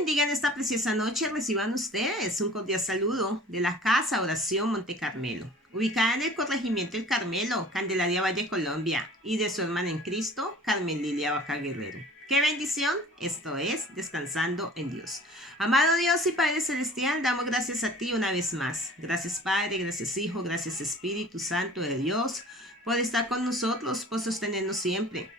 bendiga en esta preciosa noche. Reciban ustedes un cordial saludo de la Casa Oración Monte Carmelo, ubicada en el corregimiento El Carmelo, Candelaria Valle, Colombia, y de su hermana en Cristo, Carmen Lilia Vaca Guerrero. ¡Qué bendición! Esto es Descansando en Dios. Amado Dios y Padre Celestial, damos gracias a ti una vez más. Gracias Padre, gracias Hijo, gracias Espíritu Santo de Dios, por estar con nosotros, por sostenernos siempre,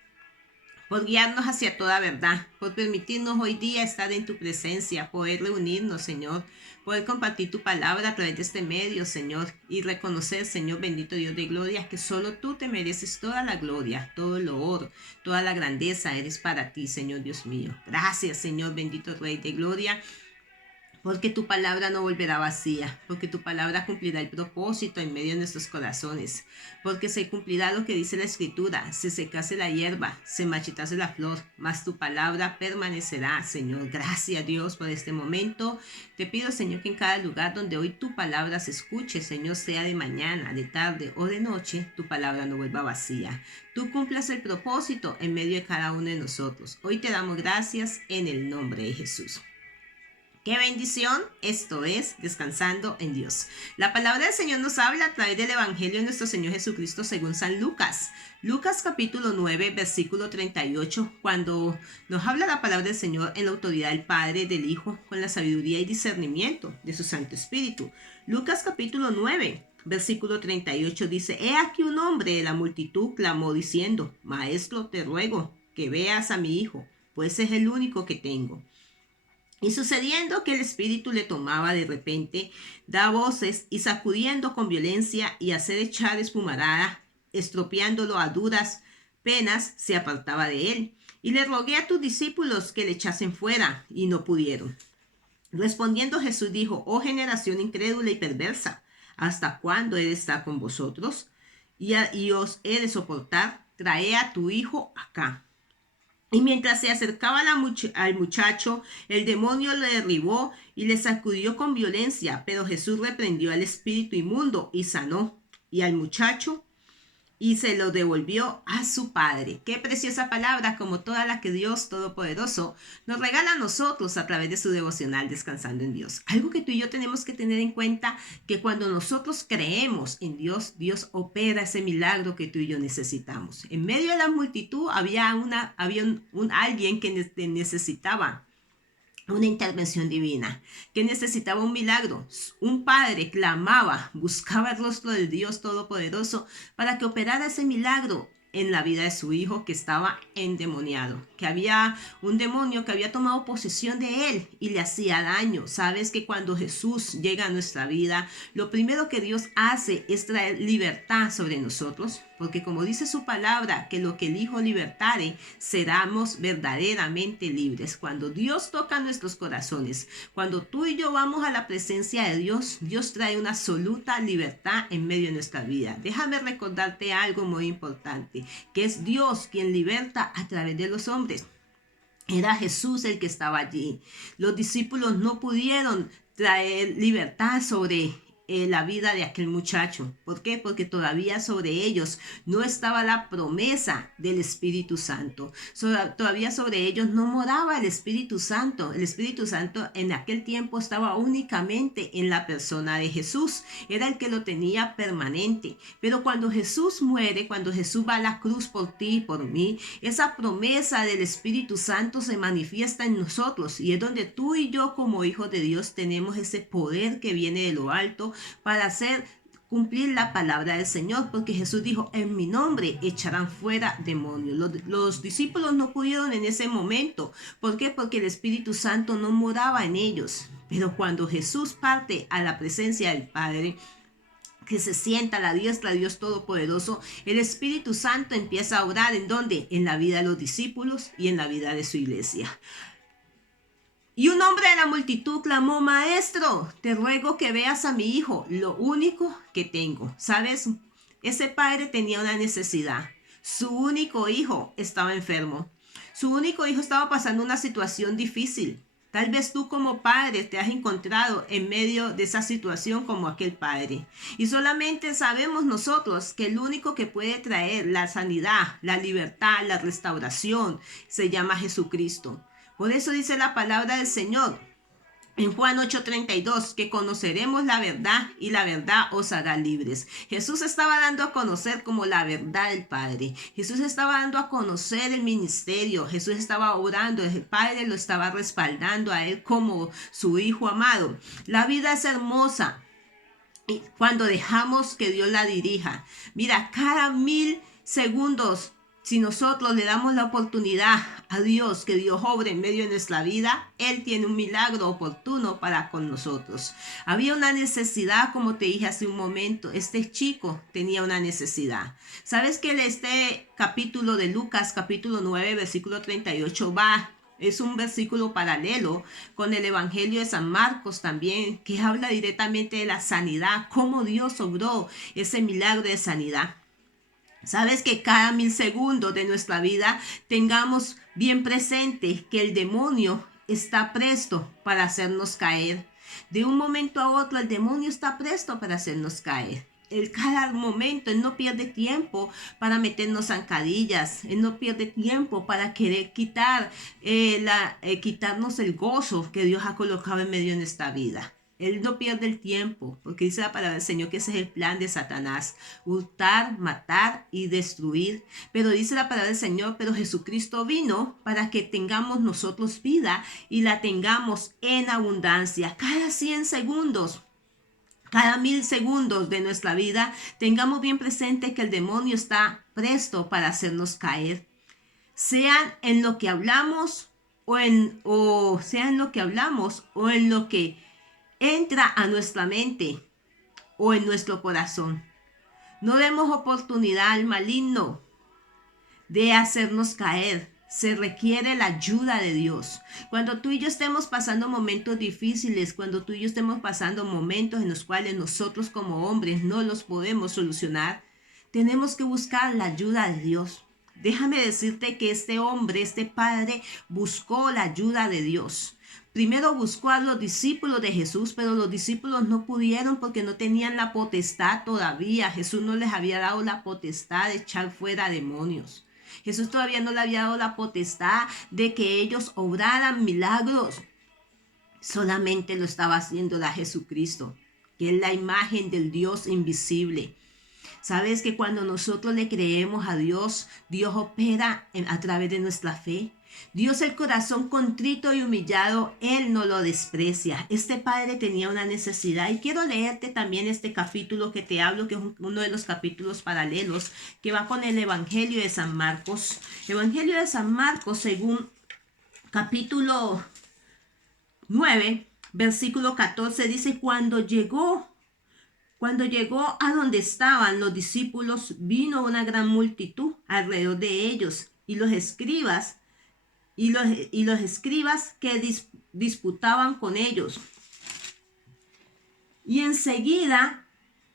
por guiarnos hacia toda verdad, por permitirnos hoy día estar en tu presencia, poder reunirnos, Señor, poder compartir tu palabra a través de este medio, Señor, y reconocer, Señor, bendito Dios de gloria, que solo tú te mereces toda la gloria, todo el honor, toda la grandeza eres para ti, Señor Dios mío. Gracias, Señor, bendito Rey de gloria, porque tu palabra no volverá vacía, porque tu palabra cumplirá el propósito en medio de nuestros corazones, porque se cumplirá lo que dice la Escritura: se secase la hierba, se marchitase la flor, mas tu palabra permanecerá, Señor. Gracias, Dios, por este momento. Te pido, Señor, que en cada lugar donde hoy tu palabra se escuche, Señor, sea de mañana, de tarde o de noche, tu palabra no vuelva vacía. Tú cumplas el propósito en medio de cada uno de nosotros. Hoy te damos gracias en el nombre de Jesús. ¡Qué bendición! Esto es Descansando en Dios. La palabra del Señor nos habla a través del Evangelio de nuestro Señor Jesucristo según San Lucas. Lucas capítulo 9, versículo 38, cuando nos habla la palabra del Señor en la autoridad del Padre, del Hijo, con la sabiduría y discernimiento de su Santo Espíritu. Lucas capítulo 9, versículo 38 dice: He aquí un hombre de la multitud clamó diciendo: Maestro, te ruego que veas a mi hijo, pues es el único que tengo. Y sucediendo que el espíritu le tomaba de repente, da voces y sacudiendo con violencia y hacer echar espumarada, estropeándolo a duras penas, se apartaba de él. Y le rogué a tus discípulos que le echasen fuera, y no pudieron. Respondiendo Jesús dijo: Oh generación incrédula y perversa, ¿hasta cuándo he de estar con vosotros? Y os he de soportar. Trae a tu hijo acá. Y mientras se acercaba al muchacho, el demonio le derribó y le sacudió con violencia, pero Jesús reprendió al espíritu inmundo y sanó y al muchacho y se lo devolvió a su padre. Qué preciosa palabra, como toda la que Dios Todopoderoso nos regala a nosotros a través de su devocional Descansando en Dios. Algo que tú y yo tenemos que tener en cuenta, que cuando nosotros creemos en Dios, Dios opera ese milagro que tú y yo necesitamos. En medio de la multitud había alguien que necesitaba una intervención divina, que necesitaba un milagro. Un padre clamaba, buscaba el rostro del Dios Todopoderoso para que operara ese milagro en la vida de su hijo, que estaba endemoniado, que había un demonio que había tomado posesión de él y le hacía daño. Sabes que cuando Jesús llega a nuestra vida, lo primero que Dios hace es traer libertad sobre nosotros, porque como dice su palabra, que lo que el Hijo libertare, seremos verdaderamente libres. Cuando Dios toca nuestros corazones, cuando tú y yo vamos a la presencia de Dios, Dios trae una absoluta libertad en medio de nuestra vida. Déjame recordarte algo muy importante, que es Dios quien liberta a través de los hombres. Era Jesús el que estaba allí. Los discípulos no pudieron traer libertad sobre la vida de aquel muchacho. ¿Por qué? Porque todavía sobre ellos no estaba la promesa del Espíritu Santo. Todavía sobre ellos no moraba el Espíritu Santo. El Espíritu Santo en aquel tiempo estaba únicamente en la persona de Jesús. Era el que lo tenía permanente. Pero cuando Jesús muere, cuando Jesús va a la cruz por ti y por mí, esa promesa del Espíritu Santo se manifiesta en nosotros, y es donde tú y yo, como hijos de Dios, tenemos ese poder que viene de lo alto para hacer cumplir la palabra del Señor, porque Jesús dijo: en mi nombre echarán fuera demonios. Los discípulos no pudieron en ese momento. ¿Por qué? Porque el Espíritu Santo no moraba en ellos. Pero cuando Jesús parte a la presencia del Padre, que se sienta a la diestra de Dios Todopoderoso, el Espíritu Santo empieza a orar. ¿En dónde? En la vida de los discípulos y en la vida de su iglesia. Y un hombre de la multitud clamó: Maestro, te ruego que veas a mi hijo, lo único que tengo. ¿Sabes? Ese padre tenía una necesidad. Su único hijo estaba enfermo. Su único hijo estaba pasando una situación difícil. Tal vez tú como padre te has encontrado en medio de esa situación como aquel padre. Y solamente sabemos nosotros que el único que puede traer la sanidad, la libertad, la restauración, se llama Jesucristo. Por eso dice la palabra del Señor en Juan 8:32, que conoceremos la verdad y la verdad os hará libres. Jesús estaba dando a conocer como la verdad del Padre. Jesús estaba dando a conocer el ministerio. Jesús estaba orando. El Padre lo estaba respaldando a él como su Hijo amado. La vida es hermosa cuando dejamos que Dios la dirija. Mira, cada 1000 segundos, si nosotros le damos la oportunidad a Dios, que Dios obre en medio de nuestra vida, Él tiene un milagro oportuno para con nosotros. Había una necesidad, como te dije hace un momento, este chico tenía una necesidad. ¿Sabes que este capítulo de Lucas, capítulo 9, versículo 38 es un versículo paralelo con el Evangelio de San Marcos también, que habla directamente de la sanidad, cómo Dios obró ese milagro de sanidad? Sabes que cada 1000 segundos de nuestra vida tengamos bien presente que el demonio está presto para hacernos caer. De un momento a otro el demonio está presto para hacernos caer. Cada momento él no pierde tiempo para meternos zancadillas. Él no pierde tiempo para querer quitarnos el gozo que Dios ha colocado en medio de nuestra vida. Él no pierde el tiempo, porque dice la palabra del Señor que ese es el plan de Satanás: hurtar, matar y destruir. Pero dice la palabra del Señor, pero Jesucristo vino para que tengamos nosotros vida y la tengamos en abundancia. Cada 100 segundos, cada 1000 segundos de nuestra vida, tengamos bien presente que el demonio está presto para hacernos caer. Sean en lo que hablamos o en lo que entra a nuestra mente o en nuestro corazón. No demos oportunidad al maligno de hacernos caer. Se requiere la ayuda de Dios. Cuando tú y yo estemos pasando momentos difíciles, cuando tú y yo estemos pasando momentos en los cuales nosotros como hombres no los podemos solucionar, tenemos que buscar la ayuda de Dios. Déjame decirte que este hombre, este padre, buscó la ayuda de Dios. Primero buscó a los discípulos de Jesús, pero los discípulos no pudieron porque no tenían la potestad todavía. Jesús no les había dado la potestad de echar fuera demonios. Jesús todavía no le había dado la potestad de que ellos obraran milagros. Solamente lo estaba haciendo la Jesucristo, que es la imagen del Dios invisible. ¿Sabes que cuando nosotros le creemos a Dios, Dios opera a través de nuestra fe? Dios, el corazón contrito y humillado, Él no lo desprecia. Este padre tenía una necesidad y quiero leerte también este capítulo que te hablo, que es uno de los capítulos paralelos que va con el Evangelio de San Marcos. Evangelio de San Marcos, según capítulo 9, versículo 14, dice: Cuando llegó a donde estaban los discípulos, vino una gran multitud alrededor de ellos, y los escribas que disputaban con ellos. Y enseguida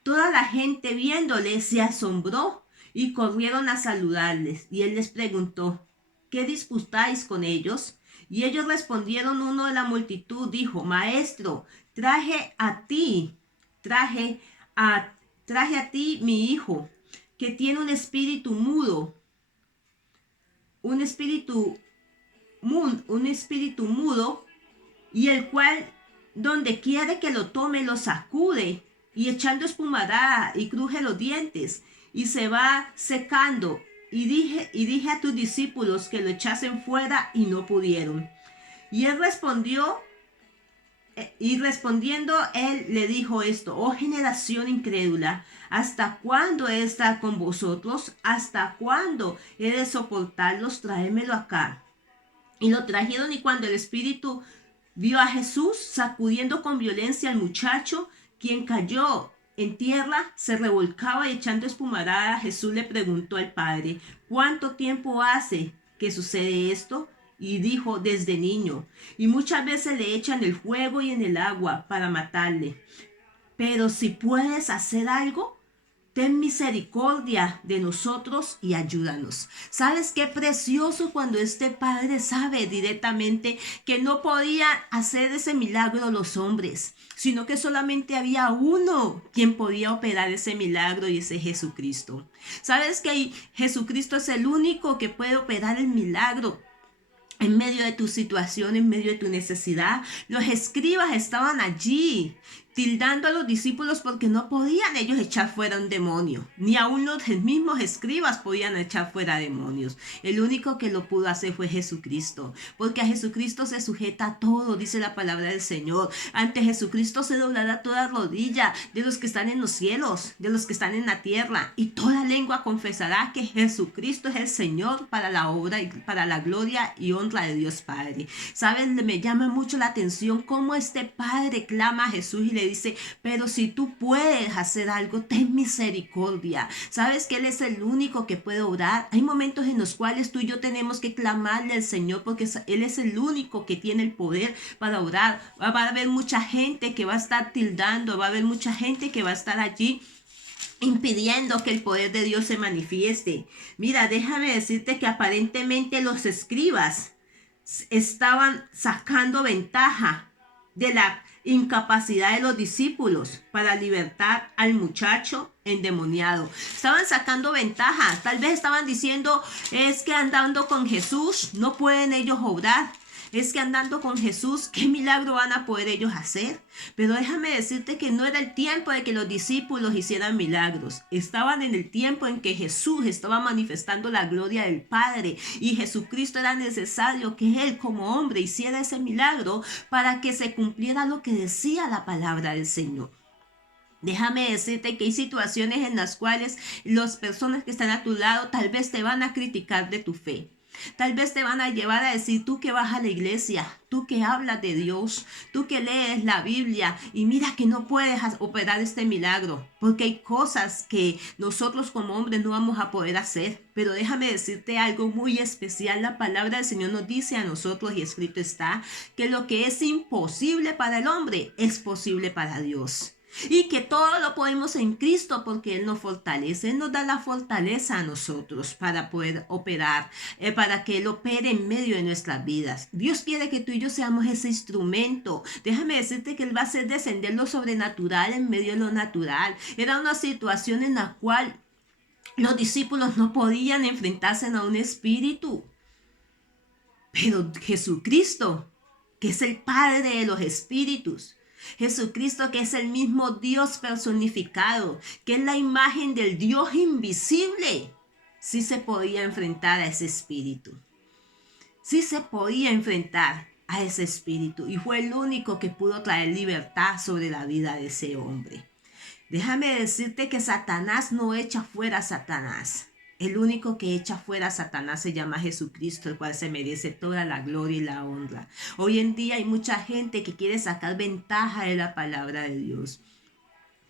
toda la gente viéndole se asombró y corrieron a saludarles. Y él les preguntó: ¿qué disputáis con ellos? Y ellos respondieron. Uno de la multitud dijo: Maestro, traje a ti mi hijo, que tiene un espíritu mudo, y el cual donde quiere que lo tome lo sacude, y echando espumarada y cruje los dientes, y se va secando. Y dije a tus discípulos que lo echasen fuera, y no pudieron. Y respondiendo él le dijo esto: Oh generación incrédula, ¿hasta cuándo he de estar con vosotros? ¿Hasta cuándo he de soportarlos? Tráemelo acá. Y lo trajeron, y cuando el espíritu vio a Jesús sacudiendo con violencia al muchacho, quien cayó en tierra, se revolcaba y echando espumarada, Jesús le preguntó al padre: ¿cuánto tiempo hace que sucede esto? Y dijo: desde niño. Y muchas veces le echan el fuego y en el agua para matarle. Pero si puedes hacer algo, ten misericordia de nosotros y ayúdanos. ¿Sabes qué precioso cuando este padre sabe directamente que no podían hacer ese milagro los hombres, sino que solamente había uno quien podía operar ese milagro, y ese Jesucristo? ¿Sabes que Jesucristo es el único que puede operar el milagro en medio de tu situación, en medio de tu necesidad. Los escribas estaban allí, tildando a los discípulos porque no podían ellos echar fuera un demonio. Ni aún los mismos escribas podían echar fuera demonios. El único que lo pudo hacer fue Jesucristo, porque a Jesucristo se sujeta todo, dice la palabra del Señor. Ante Jesucristo se doblará toda rodilla de los que están en los cielos, de los que están en la tierra, y toda lengua confesará que Jesucristo es el Señor, para la obra y para la gloria y honra de Dios Padre. ¿Saben? Me llama mucho la atención cómo este Padre clama a Jesús y le dice: pero si tú puedes hacer algo, ten misericordia. ¿Sabes que Él es el único que puede orar? Hay momentos en los cuales tú y yo tenemos que clamarle al Señor, porque Él es el único que tiene el poder para orar. Va a haber mucha gente que va a estar tildando, va a haber mucha gente que va a estar allí impidiendo que el poder de Dios se manifieste. Mira, déjame decirte que aparentemente los escribas estaban sacando ventaja de la incapacidad de los discípulos para libertar al muchacho endemoniado. Estaban sacando ventaja. Tal vez estaban diciendo: es que andando con Jesús no pueden ellos obrar. Es que andando con Jesús, ¿qué milagro van a poder ellos hacer? Pero déjame decirte que no era el tiempo de que los discípulos hicieran milagros. Estaban en el tiempo en que Jesús estaba manifestando la gloria del Padre, y Jesucristo era necesario que Él como hombre hiciera ese milagro para que se cumpliera lo que decía la palabra del Señor. Déjame decirte que hay situaciones en las cuales las personas que están a tu lado tal vez te van a criticar de tu fe. Tal vez te van a llevar a decir: tú que vas a la iglesia, tú que hablas de Dios, tú que lees la Biblia, y mira que no puedes operar este milagro, porque hay cosas que nosotros como hombres no vamos a poder hacer. Pero déjame decirte algo muy especial. La palabra del Señor nos dice a nosotros, y escrito está, que lo que es imposible para el hombre es posible para Dios. Y que todo lo podemos en Cristo, porque Él nos fortalece. Él nos da la fortaleza a nosotros para poder operar, para que Él opere en medio de nuestras vidas. Dios quiere que tú y yo seamos ese instrumento. Déjame decirte que Él va a hacer descender lo sobrenatural en medio de lo natural. Era una situación en la cual los discípulos no podían enfrentarse a un espíritu. Pero Jesucristo, que es el Padre de los espíritus, Jesucristo, que es el mismo Dios personificado, que es la imagen del Dios invisible, sí se podía enfrentar a ese espíritu. Sí se podía enfrentar a ese espíritu, y fue el único que pudo traer libertad sobre la vida de ese hombre. Déjame decirte que Satanás no echa fuera a Satanás. El único que echa fuera a Satanás se llama Jesucristo, el cual se merece toda la gloria y la honra. Hoy en día hay mucha gente que quiere sacar ventaja de la palabra de Dios,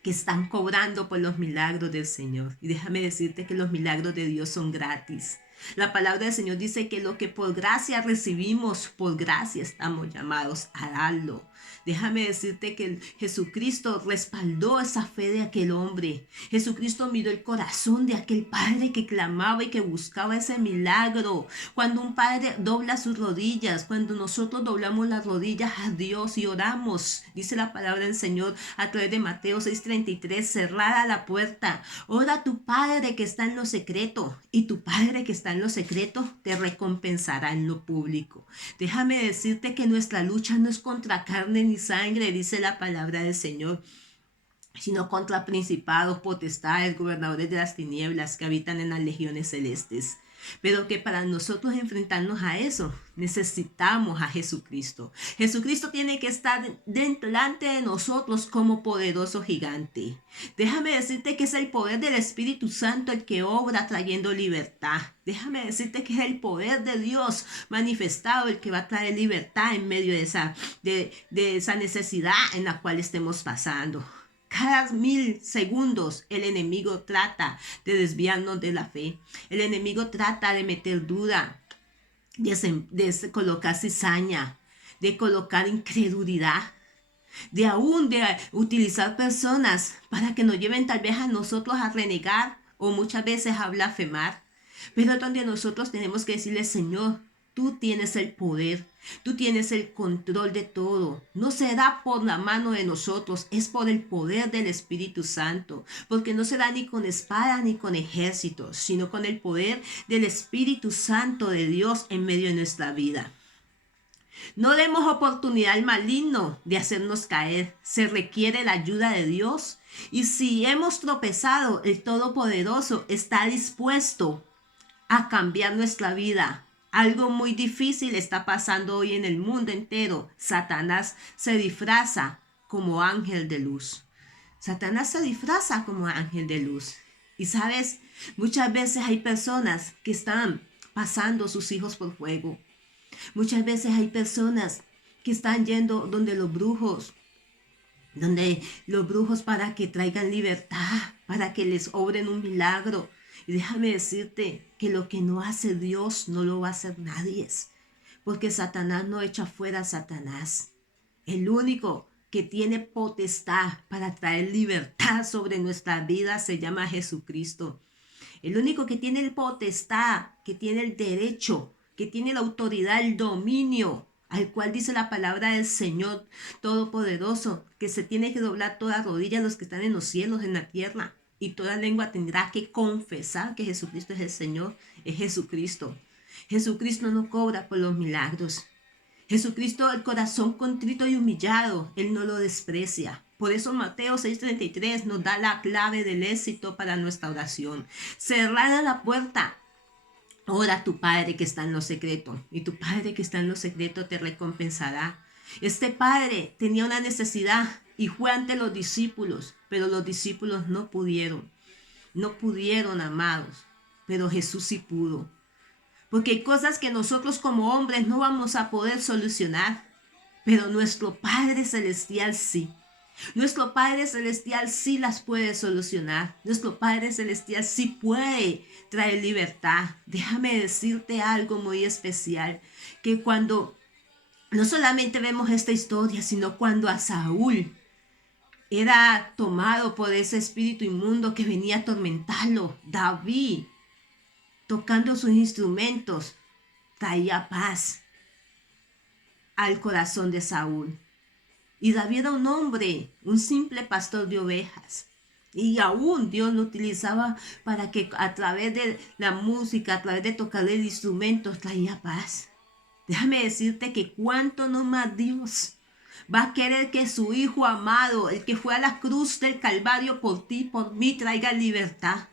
que están cobrando por los milagros del Señor. Y déjame decirte que los milagros de Dios son gratis. La palabra del Señor dice que lo que por gracia recibimos, por gracia estamos llamados a darlo. Déjame decirte que Jesucristo respaldó esa fe de aquel hombre. Jesucristo miró el corazón de aquel padre que clamaba y que buscaba ese milagro. Cuando un padre dobla sus rodillas, cuando nosotros doblamos las rodillas a Dios y oramos, dice la palabra del Señor a través de Mateo 6:33, cerrada la puerta, ora a tu Padre que está en lo secreto, y tu Padre que está en lo secreto te recompensará en lo público. Déjame decirte que nuestra lucha no es contra carne ni sangre, dice la palabra del Señor, sino contra principados, potestades, gobernadores de las tinieblas que habitan en las legiones celestes. Pero que para nosotros enfrentarnos a eso, necesitamos a Jesucristo. Jesucristo tiene que estar delante de nosotros como poderoso gigante. Déjame decirte que es el poder del Espíritu Santo el que obra trayendo libertad. Déjame decirte que es el poder de Dios manifestado el que va a traer libertad en medio de esa necesidad en la cual estemos pasando. Cada 1000 segundos el enemigo trata de desviarnos de la fe. El enemigo trata de meter duda, de colocar cizaña, de colocar incredulidad, de utilizar personas para que nos lleven tal vez a nosotros a renegar o muchas veces a blasfemar. Pero donde nosotros tenemos que decirle: Señor, tú tienes el poder, tú tienes el control de todo. No será por la mano de nosotros, es por el poder del Espíritu Santo. Porque no será ni con espada ni con ejércitos, sino con el poder del Espíritu Santo de Dios en medio de nuestra vida. No demos oportunidad al maligno de hacernos caer. Se requiere la ayuda de Dios. Y si hemos tropezado, el Todopoderoso está dispuesto a cambiar nuestra vida. Algo muy difícil está pasando hoy en el mundo entero. Satanás se disfraza como ángel de luz. Satanás se disfraza como ángel de luz. Y sabes, muchas veces hay personas que están pasando sus hijos por fuego. Muchas veces hay personas que están yendo donde los brujos para que traigan libertad, para que les obren un milagro. Y déjame decirte que lo que no hace Dios no lo va a hacer nadie, porque Satanás no echa fuera a Satanás. El único que tiene potestad para traer libertad sobre nuestra vida se llama Jesucristo. El único que tiene el potestad, que tiene el derecho, que tiene la autoridad, el dominio, al cual dice la palabra del Señor Todopoderoso, que se tiene que doblar toda rodilla los que están en los cielos, en la tierra, y toda lengua tendrá que confesar que Jesucristo es el Señor, es Jesucristo. Jesucristo no cobra por los milagros. Jesucristo, el corazón contrito y humillado, Él no lo desprecia. Por eso Mateo 6:33 nos da la clave del éxito para nuestra oración. Cerrada la puerta, ora a tu Padre que está en lo secreto, y tu Padre que está en lo secreto te recompensará. Este padre tenía una necesidad y fue ante los discípulos, pero los discípulos no pudieron, amados, pero Jesús sí pudo. Porque hay cosas que nosotros como hombres no vamos a poder solucionar, pero nuestro Padre Celestial sí. Nuestro Padre Celestial sí las puede solucionar. Nuestro Padre Celestial sí puede traer libertad. Déjame decirte algo muy especial, que cuando no solamente vemos esta historia, sino cuando a Saúl era tomado por ese espíritu inmundo que venía a atormentarlo, David, tocando sus instrumentos, traía paz al corazón de Saúl. Y David era un hombre, un simple pastor de ovejas. Y aún Dios lo utilizaba para que a través de la música, a través de tocar el instrumento, traía paz. Déjame decirte que cuánto no más Dios va a querer que su Hijo amado, el que fue a la cruz del Calvario por ti, por mí, traiga libertad.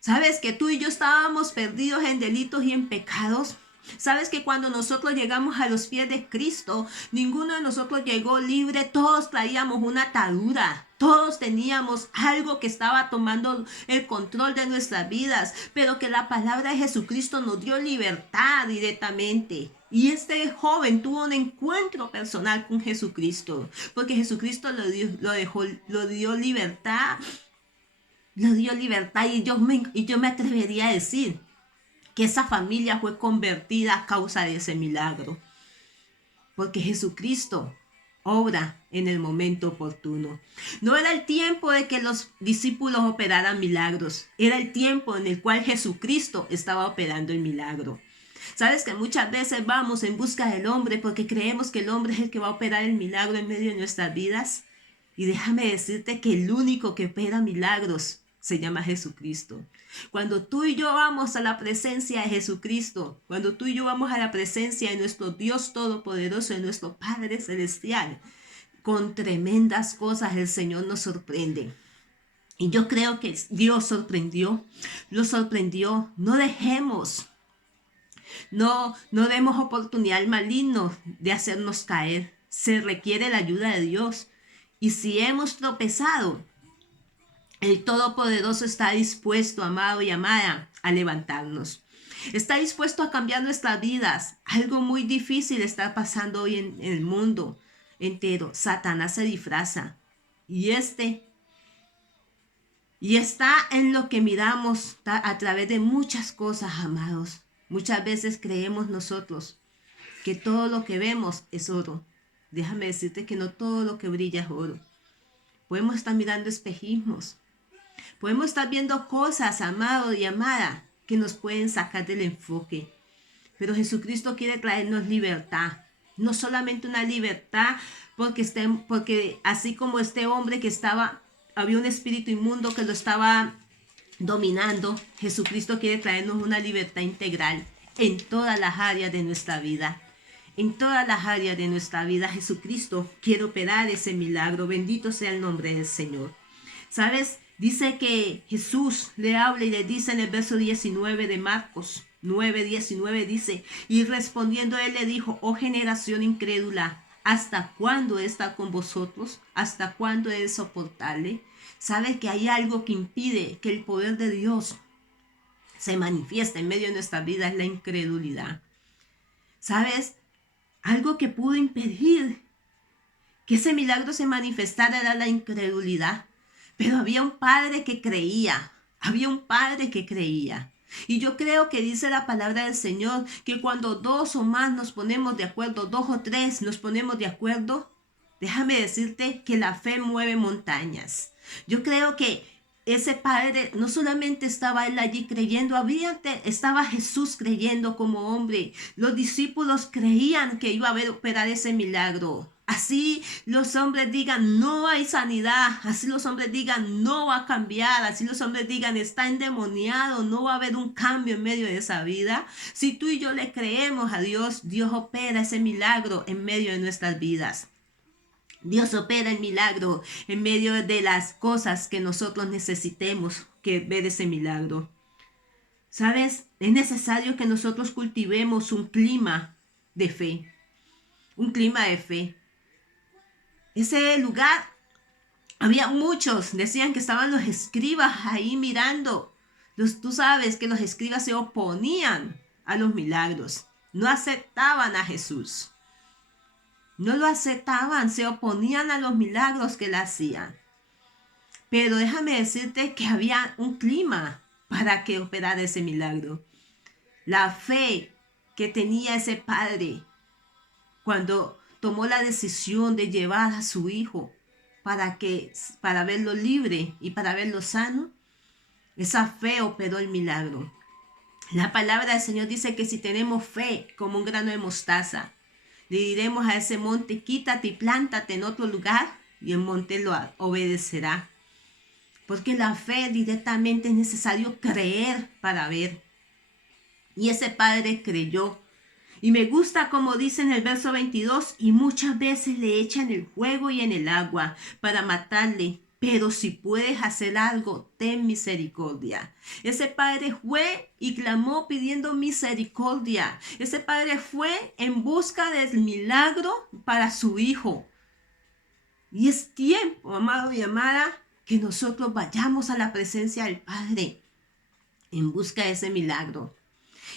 ¿Sabes que tú y yo estábamos perdidos en delitos y en pecados? ¿Sabes que cuando nosotros llegamos a los pies de Cristo, ninguno de nosotros llegó libre? Todos traíamos una atadura. Todos teníamos algo que estaba tomando el control de nuestras vidas, pero que la palabra de Jesucristo nos dio libertad directamente. Y este joven tuvo un encuentro personal con Jesucristo, porque Jesucristo lo dio libertad. Lo dio libertad, y yo me atrevería a decir que esa familia fue convertida a causa de ese milagro. Porque Jesucristo obra en el momento oportuno. No era el tiempo de que los discípulos operaran milagros. Era el tiempo en el cual Jesucristo estaba operando el milagro. Sabes que muchas veces vamos en busca del hombre porque creemos que el hombre es el que va a operar el milagro en medio de nuestras vidas. Y déjame decirte que el único que opera milagros se llama Jesucristo. Cuando tú y yo vamos a la presencia de Jesucristo, cuando tú y yo vamos a la presencia de nuestro Dios Todopoderoso, de nuestro Padre Celestial, con tremendas cosas el Señor nos sorprende. Y yo creo que Dios lo sorprendió. No dejemos, no demos oportunidad al maligno de hacernos caer. Se requiere la ayuda de Dios. Y si hemos tropezado, el Todopoderoso está dispuesto, amado y amada, a levantarnos. Está dispuesto a cambiar nuestras vidas. Algo muy difícil está pasando hoy en el mundo entero. Satanás se disfraza. Y está en lo que miramos a través de muchas cosas, amados. Muchas veces creemos nosotros que todo lo que vemos es oro. Déjame decirte que no todo lo que brilla es oro. Podemos estar mirando espejismos. Podemos estar viendo cosas, amado y amada, que nos pueden sacar del enfoque. Pero Jesucristo quiere traernos libertad. No solamente una libertad porque así como este hombre había un espíritu inmundo que lo estaba dominando. Jesucristo quiere traernos una libertad integral en todas las áreas de nuestra vida. En todas las áreas de nuestra vida, Jesucristo quiere operar ese milagro. Bendito sea el nombre del Señor. ¿Sabes? Dice que Jesús le habla y le dice en el verso 19 de Marcos 9:19, dice, y respondiendo él le dijo, oh generación incrédula, ¿hasta cuándo he estado con vosotros? ¿Hasta cuándo he de soportarle? ¿Sabe que hay algo que impide que el poder de Dios se manifieste en medio de nuestra vida? Es la incredulidad. ¿Sabes? Algo que pudo impedir que ese milagro se manifestara era la incredulidad. Pero había un padre que creía. Había un padre que creía. Y yo creo que dice la palabra del Señor que cuando dos o más nos ponemos de acuerdo, 2 o 3 nos ponemos de acuerdo, déjame decirte que la fe mueve montañas. Yo creo que ese padre no solamente estaba él allí creyendo, estaba Jesús creyendo como hombre. Los discípulos creían que iba a operar ese milagro. Así los hombres digan no hay sanidad, así los hombres digan no va a cambiar, así los hombres digan está endemoniado, no va a haber un cambio en medio de esa vida. Si tú y yo le creemos a Dios, Dios opera ese milagro en medio de nuestras vidas. Dios opera el milagro en medio de las cosas que nosotros necesitemos que ver ese milagro. ¿Sabes? Es necesario que nosotros cultivemos un clima de fe. Un clima de fe. Ese lugar, había muchos, decían que estaban los escribas ahí mirando. Tú sabes que los escribas se oponían a los milagros. No aceptaban a Jesús. No lo aceptaban, se oponían a los milagros que él hacía. Pero déjame decirte que había un clima para que operara ese milagro. La fe que tenía ese padre cuando tomó la decisión de llevar a su hijo para verlo libre y para verlo sano, esa fe operó el milagro. La palabra del Señor dice que si tenemos fe como un grano de mostaza, le diremos a ese monte, quítate y plántate en otro lugar, y el monte lo obedecerá. Porque la fe directamente es necesario creer para ver. Y ese padre creyó. Y me gusta como dice en el verso 22, y muchas veces le echan el fuego y en el agua para matarle. Pero si puedes hacer algo, ten misericordia. Ese padre fue y clamó pidiendo misericordia. Ese padre fue en busca del milagro para su hijo. Y es tiempo, amado y amada, que nosotros vayamos a la presencia del Padre en busca de ese milagro.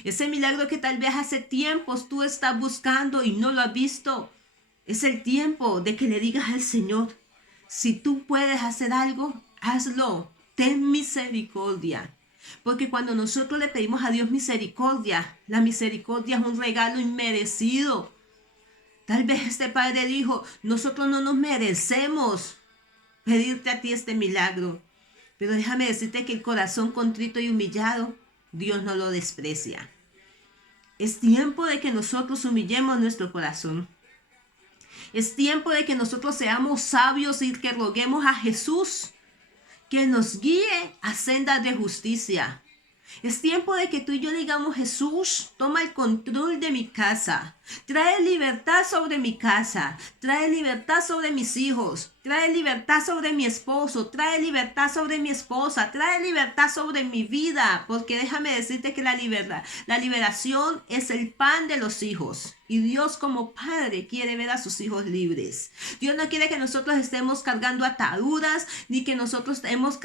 Ese milagro que tal vez hace tiempos tú estás buscando y no lo has visto. Es el tiempo de que le digas al Señor, si tú puedes hacer algo, hazlo. Ten misericordia. Porque cuando nosotros le pedimos a Dios misericordia, la misericordia es un regalo inmerecido. Tal vez este padre dijo, nosotros no nos merecemos pedirte a ti este milagro. Pero déjame decirte que el corazón contrito y humillado, Dios no lo desprecia. Es tiempo de que nosotros humillemos nuestro corazón. Es tiempo de que nosotros seamos sabios y que roguemos a Jesús que nos guíe a sendas de justicia. Es tiempo de que tú y yo digamos, Jesús, toma el control de mi casa. Trae libertad sobre mi casa. Trae libertad sobre mis hijos. Trae libertad sobre mi esposo. Trae libertad sobre mi esposa. Trae libertad sobre mi vida. Porque déjame decirte que la liberación es el pan de los hijos. Y Dios como Padre quiere ver a sus hijos libres. Dios no quiere que nosotros estemos cargando ataduras, ni que nosotros estemos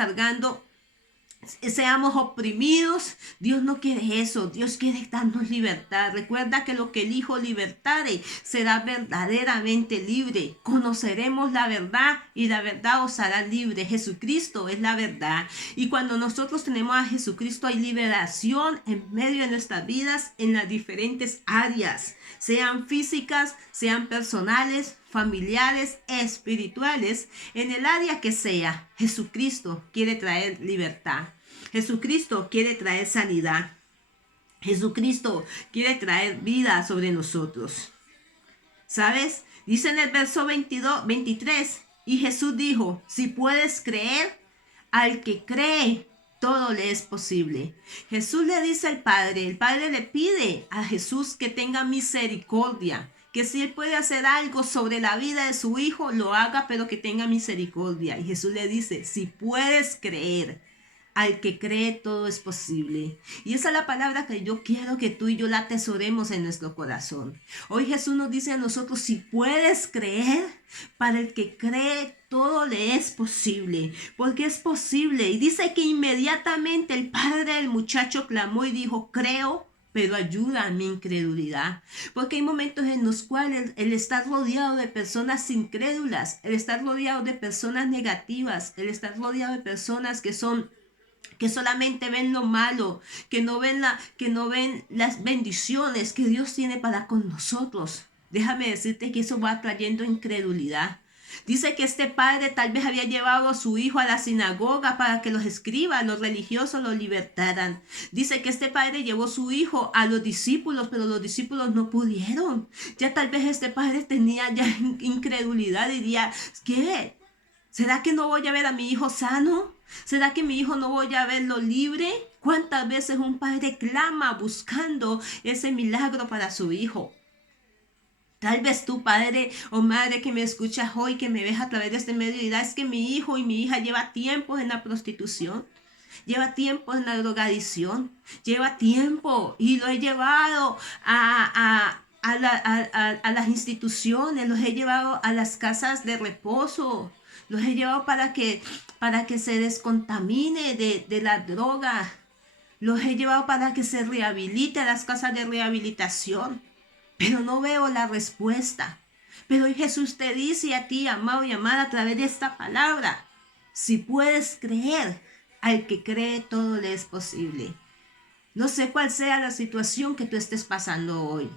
seamos oprimidos. Dios no quiere eso. Dios quiere darnos libertad. Recuerda que lo que el Hijo libertare será verdaderamente libre. Conoceremos la verdad y la verdad os hará libre. Jesucristo es la verdad. Y cuando nosotros tenemos a Jesucristo hay liberación en medio de nuestras vidas en las diferentes áreas, sean físicas, sean personales, familiares, espirituales, en el área que sea. Jesucristo quiere traer libertad. Jesucristo quiere traer sanidad. Jesucristo quiere traer vida sobre nosotros. ¿Sabes? Dice en el verso 23, y Jesús dijo, si puedes creer, al que cree, todo le es posible. Jesús le dice al Padre, el Padre le pide a Jesús que tenga misericordia, que si Él puede hacer algo sobre la vida de su hijo, lo haga, pero que tenga misericordia. Y Jesús le dice, si puedes creer, al que cree todo es posible. Y esa es la palabra que yo quiero que tú y yo la atesoremos en nuestro corazón. Hoy Jesús nos dice a nosotros, si puedes creer, para el que cree todo le es posible, porque es posible. Y dice que inmediatamente el padre del muchacho clamó y dijo, creo, pero ayuda a mi incredulidad. Porque hay momentos en los cuales el estar rodeado de personas incrédulas, el estar rodeado de personas negativas, el estar rodeado de personas que solamente ven lo malo, que no ven las bendiciones que Dios tiene para con nosotros. Déjame decirte que eso va trayendo incredulidad. Dice que este padre tal vez había llevado a su hijo a la sinagoga para que los escribas, los religiosos lo libertaran. Dice que este padre llevó a su hijo a los discípulos, pero los discípulos no pudieron. Ya tal vez este padre tenía ya incredulidad, diría, ¿qué? ¿Será que no voy a ver a mi hijo sano? ¿Será que mi hijo no voy a verlo libre? ¿Cuántas veces un padre clama buscando ese milagro para su hijo? Tal vez tú, padre o madre que me escuchas hoy, que me ves a través de este medio, dirás, es que mi hijo y mi hija lleva tiempo en la prostitución, lleva tiempo en la drogadicción, lleva tiempo y lo he llevado a las instituciones, los he llevado a las casas de reposo, los he llevado para que se descontamine de la droga, los he llevado para que se rehabilite a las casas de rehabilitación. Pero no veo la respuesta. Pero hoy Jesús te dice a ti, amado y amada, a través de esta palabra, si puedes creer, al que cree todo le es posible. No sé cuál sea la situación que tú estés pasando hoy,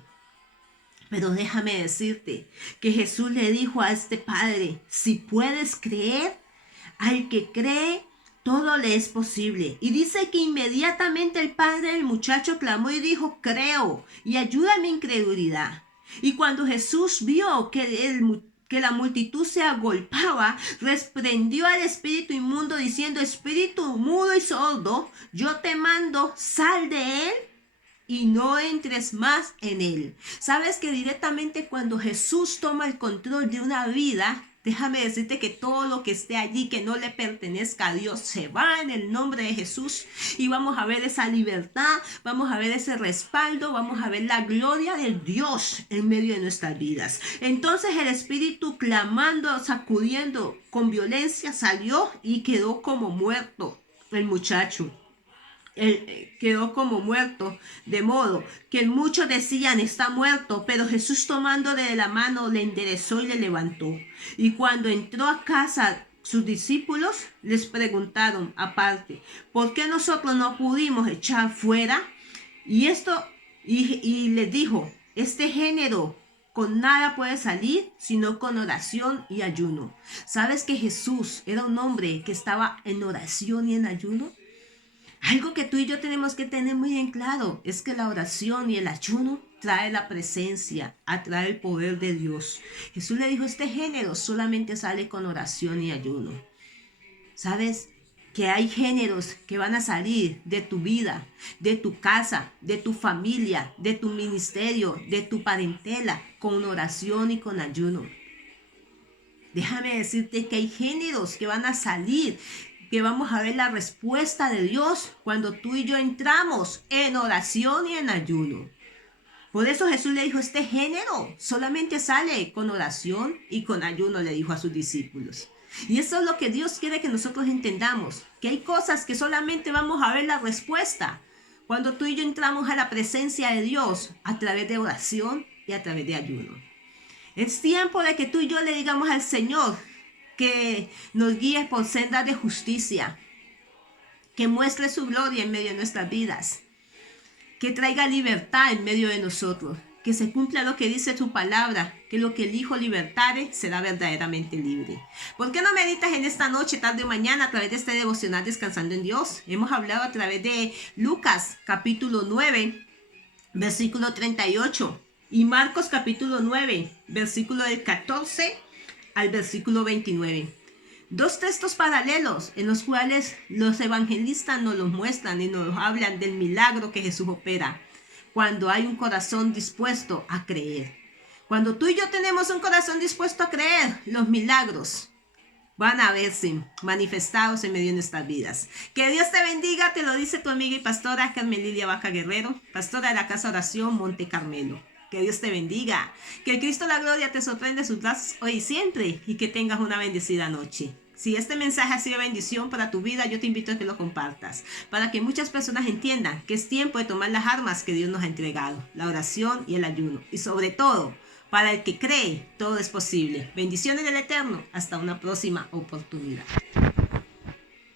pero déjame decirte que Jesús le dijo a este padre, si puedes creer, al que cree todo le es posible. Y dice que inmediatamente el padre del muchacho clamó y dijo, creo, y ayuda a mi incredulidad. Y cuando Jesús vio que la multitud se agolpaba, reprendió al espíritu inmundo diciendo, espíritu mudo y sordo, yo te mando, sal de él y no entres más en él. Sabes que directamente cuando Jesús toma el control de una vida, déjame decirte que todo lo que esté allí que no le pertenezca a Dios se va en el nombre de Jesús y vamos a ver esa libertad, vamos a ver ese respaldo, vamos a ver la gloria de Dios en medio de nuestras vidas. Entonces el espíritu clamando, sacudiendo con violencia salió y quedó como muerto el muchacho. Él quedó como muerto, de modo que muchos decían está muerto, pero Jesús tomándole de la mano le enderezó y le levantó. Y cuando entró a casa, sus discípulos les preguntaron aparte, ¿por qué nosotros no pudimos echar fuera? Y les dijo, este género con nada puede salir sino con oración y ayuno. ¿Sabes que Jesús era un hombre que estaba en oración y en ayuno? Algo que tú y yo tenemos que tener muy en claro es que la oración y el ayuno trae la presencia, atrae el poder de Dios. Jesús le dijo, este género solamente sale con oración y ayuno. ¿Sabes? Que hay géneros que van a salir de tu vida, de tu casa, de tu familia, de tu ministerio, de tu parentela, con oración y con ayuno. Déjame decirte que hay géneros que van a salir, que vamos a ver la respuesta de Dios cuando tú y yo entramos en oración y en ayuno. Por eso Jesús le dijo, este género solamente sale con oración y con ayuno, le dijo a sus discípulos. Y eso es lo que Dios quiere que nosotros entendamos, que hay cosas que solamente vamos a ver la respuesta cuando tú y yo entramos a la presencia de Dios a través de oración y a través de ayuno. Es tiempo de que tú y yo le digamos al Señor que nos guíe por sendas de justicia, que muestre su gloria en medio de nuestras vidas, que traiga libertad en medio de nosotros, que se cumpla lo que dice su palabra, que lo que el Hijo libertare será verdaderamente libre. ¿Por qué no meditas en esta noche, tarde o mañana a través de este devocional Descansando en Dios? Hemos hablado a través de Lucas capítulo 9, versículo 38 y Marcos capítulo 9, versículo del 14 al versículo 29. Dos textos paralelos en los cuales los evangelistas nos los muestran y nos hablan del milagro que Jesús opera cuando hay un corazón dispuesto a creer. Cuando tú y yo tenemos un corazón dispuesto a creer, los milagros van a verse manifestados en medio de nuestras vidas. Que Dios te bendiga, te lo dice tu amiga y pastora Carmen Lilia Vaca Guerrero, pastora de la Casa Oración Monte Carmelo. Que Dios te bendiga, que el Cristo de la Gloria te sorprende sus brazos hoy y siempre, y que tengas una bendecida noche. Si este mensaje ha sido bendición para tu vida, yo te invito a que lo compartas, para que muchas personas entiendan que es tiempo de tomar las armas que Dios nos ha entregado, la oración y el ayuno, y sobre todo, para el que cree, todo es posible. Bendiciones del Eterno. Hasta una próxima oportunidad.